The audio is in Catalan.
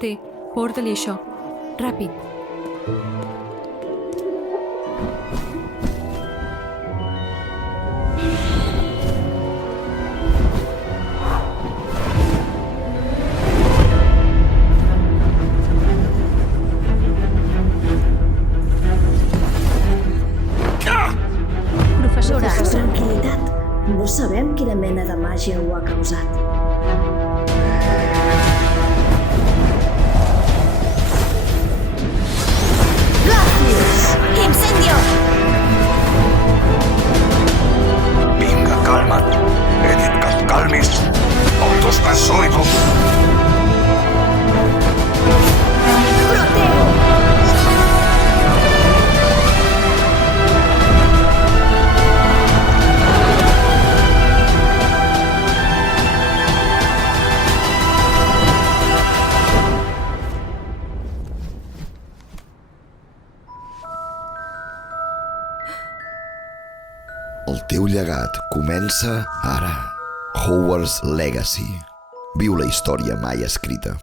Té, porta-li això. Ràpid. Professora, Tranquil·litat. No sabem quina mena de màgia ho ha causat. Glacius! Incendio! Vinga, calma't. He dit que et calmis. O tu estàs sólido. Protego! El teu llegat comença ara. Hogwarts Legacy. Viu la història mai escrita.